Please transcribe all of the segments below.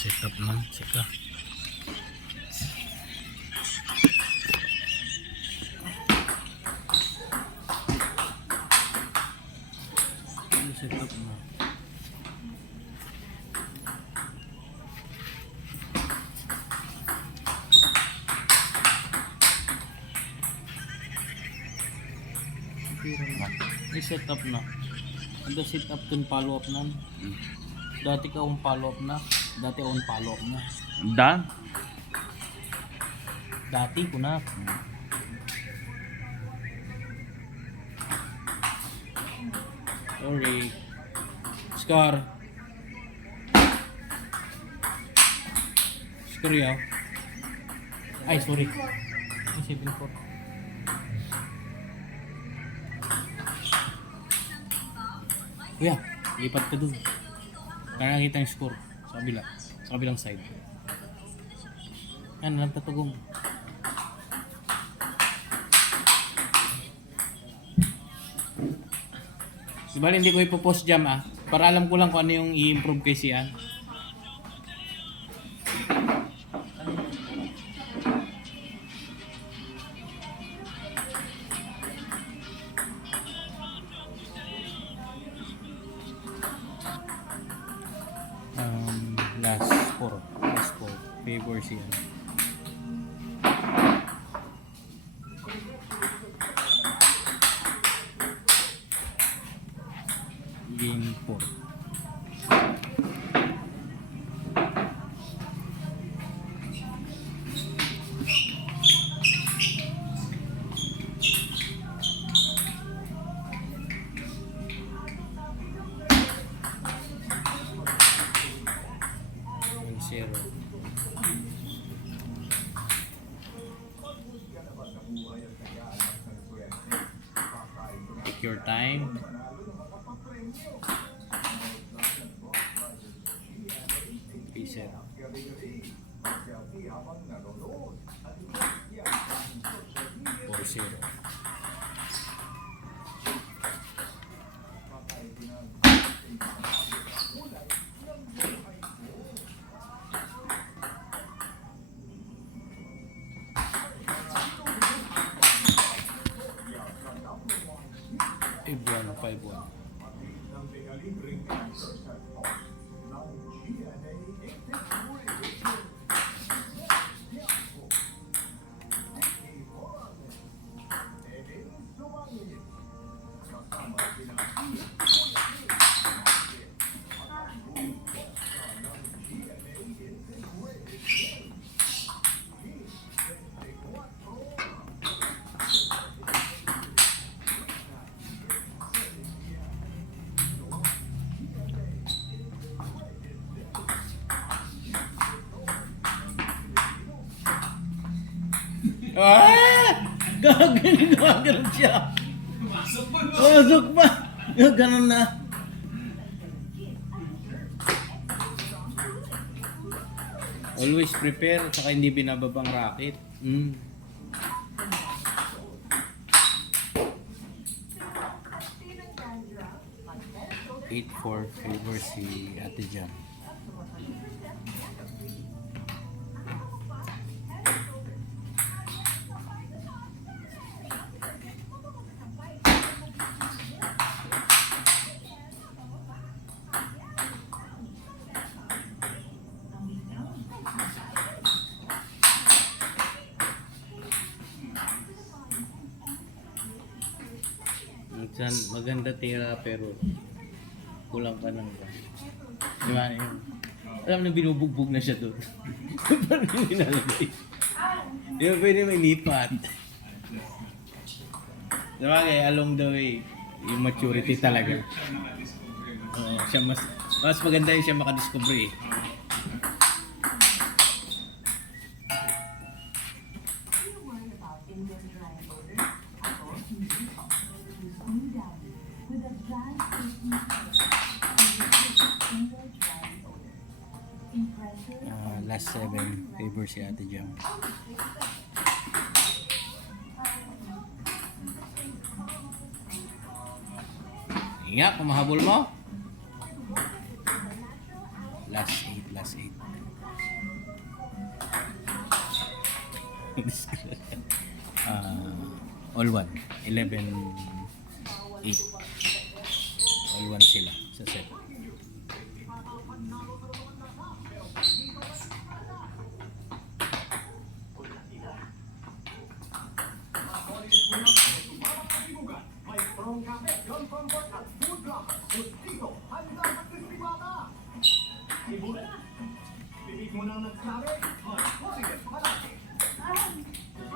Set up na. Sika. Set up na. I-set up na. Ando set up kun follow up na. Dati ka follow up na. Dati follow up na. Dan? Dati ko na. Sorry. Scar. Scar yaw. Ay, sorry. Ay, 7-4. Kuya, lipat ka dun. Kaya nakita yung score sa kabila. Sa kabilang side. Yan, nagtatugong. Diba hindi ko ipopost jam para alam ko lang kung ano yung i-improve kay Sian. Last 4 favor Sian. Game 4. Zero. Take your time. Reset. 4-0. Ibuan 5-1. Gagano'n siya. Masok pa. Gano'n na. Always prepare, saka hindi binababang racket. 8-4 favor si Ate Jam. Maganda tira pero kulang pa ng ba. Diba yun? Alam na binubugbog na siya doon. Parang yung nilalagay. Di ba pwede may lipat? Diba kaya along the way, yung maturity talaga. Siya mas maganda yung siya makadiscover eh. Last 7 favor si Ate Jam. Ingat, kung mahabol mo. Last 8. All one. 11, 8. All one sila sa set.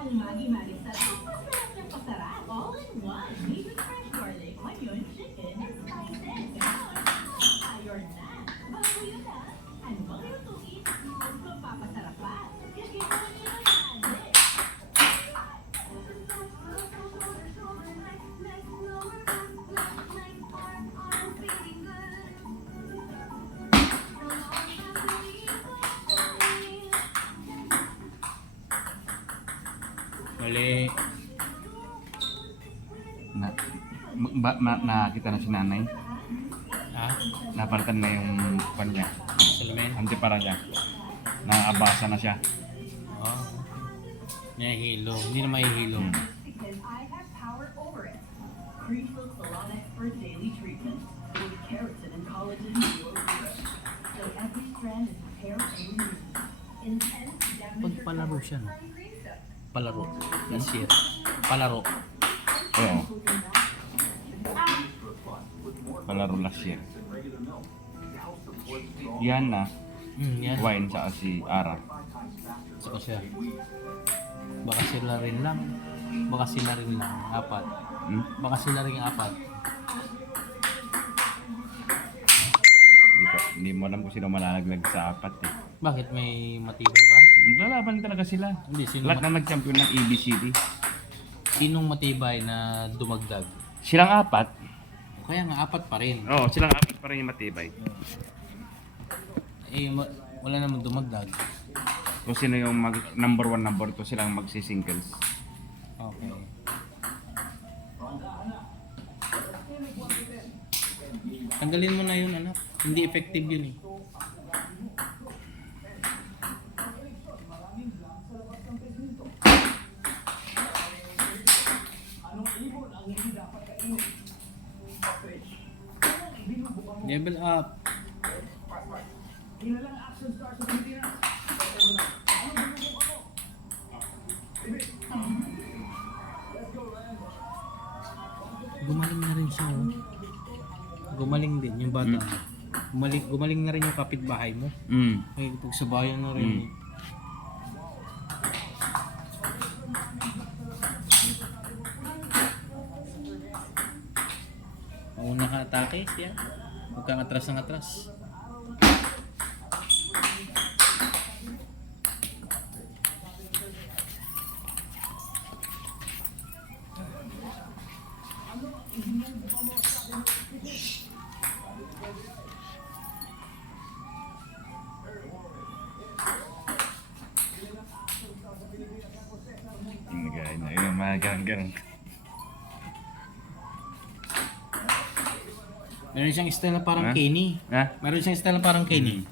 Ang magi-magi sarap. Masarap ng pasarap. All in one. Made with fresh garlic, onion, chicken, and spices. Ayor na. Bago yun na. Ano bang lutuin? Mas mapapasarap pa. Kasi mo nyo naman. Mali. Nakita na si nanay. Ha? Napalitan na yung kanya. Salamin? Hindi para siya. Naabasa na siya. Oo. Nahihilo. Hindi na mahihilo. Because I have power over it. Creamfield Salon Expert Daily Treatment with keratin and collagen Pure Zero. So every strand is hair only. Intense damage. Pagpalaro siya, no? Palaro. Last year. Palaro. Oo. Palaro last year. Yan na. Yan. Wine sa si Ara. Saka siya. Baka sila rin lang. Baka sila rin lang. Apat. Baka sila rin apat. Hindi mo alam kung sino malalaglag sa apat eh. Bakit? May matibay ba? Lalaban talaga sila. Hindi. Lahat na nag-champion ng ABCD. Sinong matibay na dumagdag? Silang apat. Kaya nga apat pa rin. Oo, silang apat pa rin yung matibay. Wala namang dumagdag. Kung sino yung number 1, number 2, silang magsisingles. Okay. Tanggalin mo na yun, anak. Hindi effective yun eh. Level up. Gumaling na rin siya, oh. Gumaling din yung bata. Gumaling na rin yung kapitbahay mo. Ay, pagsabayan na rin. Una ka atake, siya. Huwag kang atras ng atras. Yung mga ganun. Meron siyang style na parang Kenny. Ha? Meron siyang style na parang Kenny.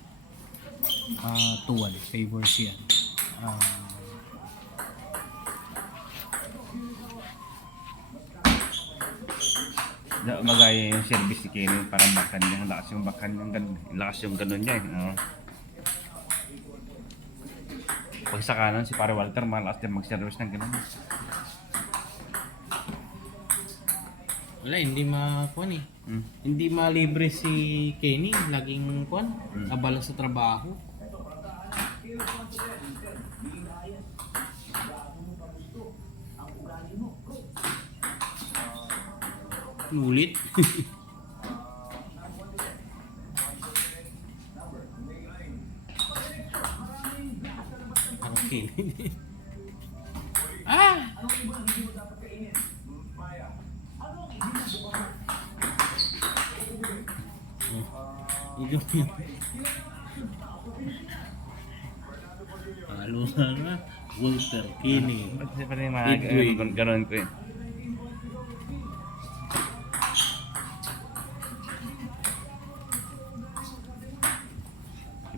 2-1. Favors yan. Magaya yung service ni Kenny, parang bakan niya. Lakas yung bakan niya. Lakas yung ganun niya. Pag sa kanan, si Pare Walter, malakas din mag-service ng ganun. Wala, hindi makuan eh. Hindi malibre si Kenny. Laging kuan. Abala sa trabaho. Nulit. Okay. Ikaw yun. Halo na. Walter, Kenny. Kasi pa rin mga ganun ko eh.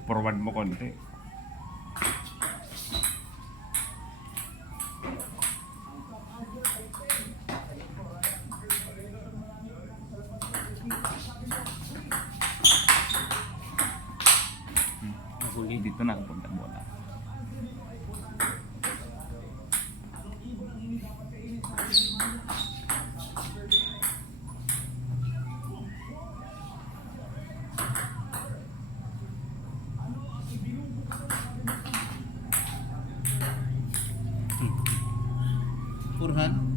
I-forward mo konti. ka nakapunta bola. Purhan?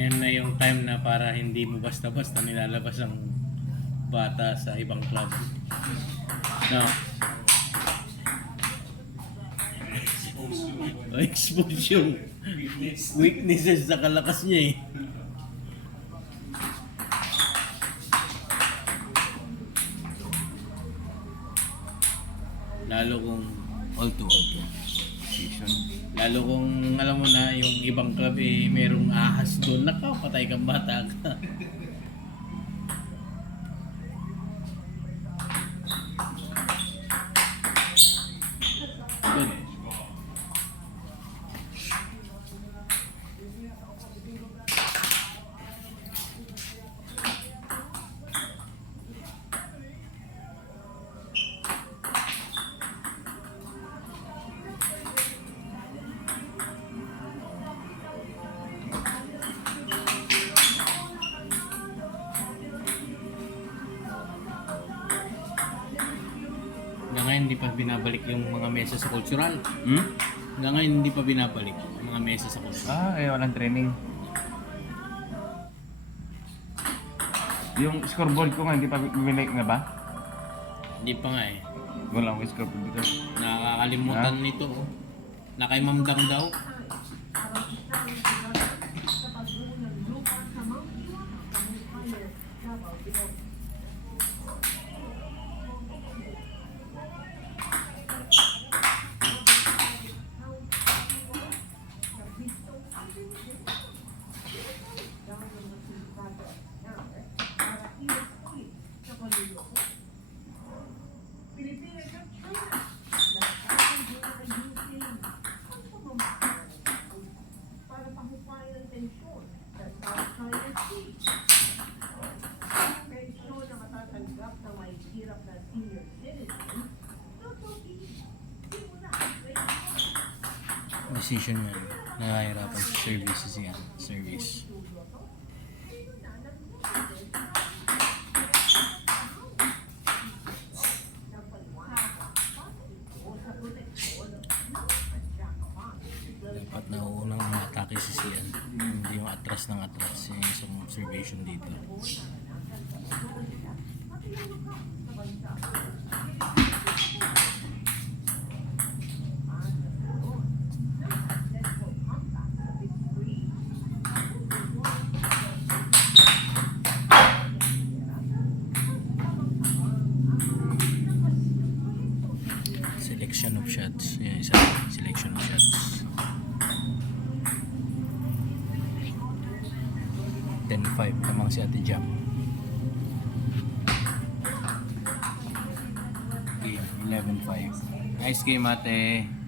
Yan na yung time na para hindi mo basta-basta nilalabas ang bata sa ibang club. No. Expose yung weaknesses sa kalakas niya eh. Lalo kung all to Season. lalo kung alam mo na yung ibang club eh merong ahas doon, nakapatay kang bata ka. Good. Hanggang ngayon hindi pa binabalik yung mga mesa sa cultural. Hmm? Hanggang ngayon hindi pa binabalik yung mga mesa sa cultural. Walang training. Yung scoreboard ko nga, hindi pa bumili nga ba? Hindi pa nga eh. Wala akong scoreboard dito. Nakakalimutan nito. Oh. Na kay Ma'am Dang daw. Decision yan. Nahihirapan sa services yan. Service. Dapat nauunang atake si Sian. Hindi yung atras ng atras. Yung isang observation dito. Selection of shots. Yan, isa. Selection of shots. 10-5 lamang si Ate Jam. Game 11-5. Nice game, ate.